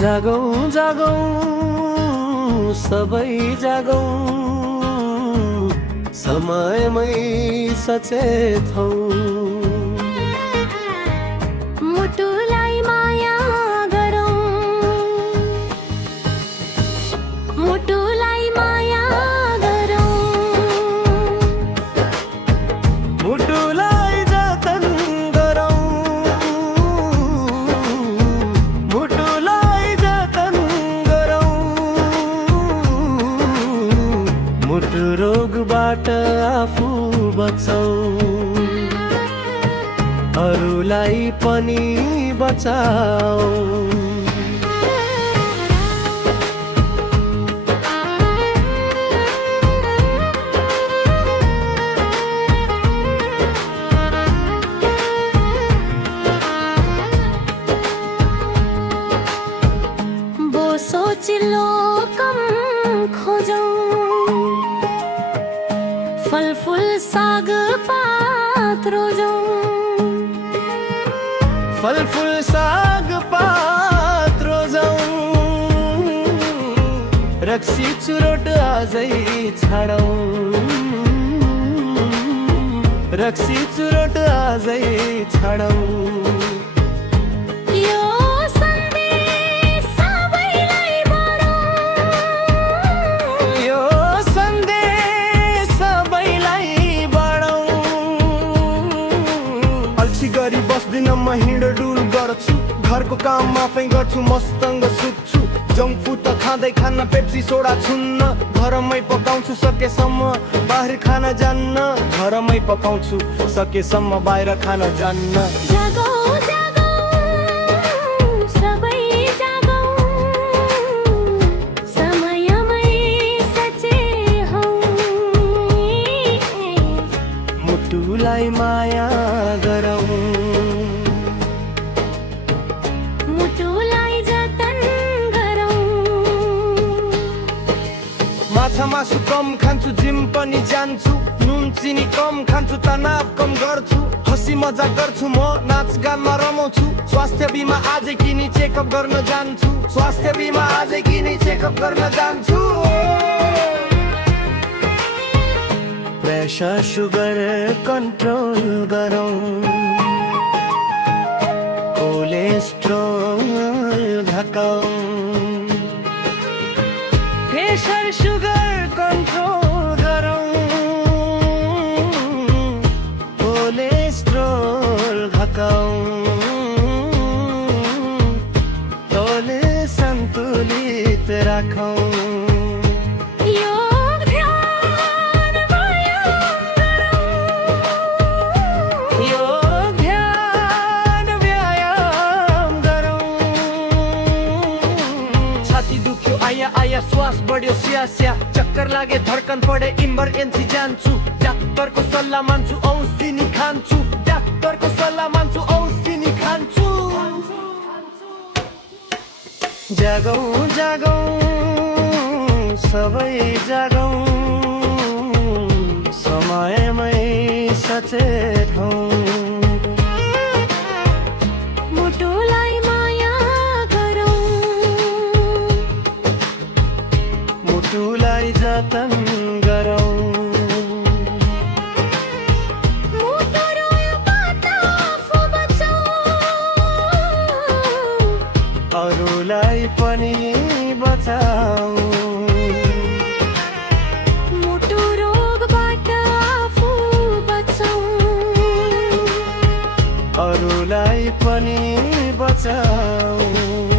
जागौं जागौं सबै जागौं समयमै सचेत हौ मुटुलाई माया गरौँ मुटुलाई माया गरौँ मुटुलाई जतन गरौँ मुटुलाई जतन गरौँ मुटु रोगबाट आफू बचाऊ अरूलाई पनि बचाऊ बोसो चिल्लो कम खोजौँ फलफुल साग पात रोजौँ फलफुल साग पात रोजौँ रक्सी चुरोट आजै छाडौँ रक्सी चुरोट आजै छाडौँ यो सन्देश सबैलाई बाँडौँ यो सन्देश सबैलाई बाँडौँ अल्छी गरी बस्दिन म हिँडडुल गर्छु घरको काम आफै गर्छु मस्तङ्ग सुत्छु जङ्क फुड त खाँदै खान पेप्सी सोडा छुन्न घरमै पकाउँछु सकेसम्म बाहिर खान जान्न घरमै पकाउँछु सकेसम्म बाहिर खान जान्न जागौँ जागौँ सबै जागौँ समयमै सचेत हौ मुटुलाई माया गरौँ मुटुलाई जतन गरौँ माछा मासु कम खान्छु जिम पनि जान्छु नुन चिनी कम खान्छु तनाव कम गर्छु हँसी मजाक गर्छु म नाच गानमा रमाउँछु स्वास्थ्य बिमा आजै किनी चेकअप गर्न जान्छु स्वास्थ्य बिमा आजै किनी चेकअप गर्न जान्छु प्रेसर सुगर कन्ट्रोल गरौँ कोलेस्ट्रोल घटाऊ प्रेसर सुगर कन्ट्रोल गरौँ कोलेस्ट्रोल घटाऊ तोले सन्तुलित राखौँ योग ध्यान व्यायाम गरौँ योग ध्यान व्यायाम गरौँ छाती दुख्यो आया श्वास बढ्यो स्या स्या चक्कर लागे धड्कन बढे इमर्जेन्सी जान्छु डाक्टरको सल्लाह मान्छु औषधि नि खान्छु डाक्टरको सल्लाह मान्छु औषधि नि खान्छु जागौँ जागौँ सबै जागौँ समयमै सचेत हौ मुटुलाई माया गरौँ मुटुलाई जतन गरौँ मुटु रोगबाट आफू बचाऊ अरूलाई पनि बचाऊ मुटु रोगबाट आफू बचाऊ अरूलाई पनि बचाऊ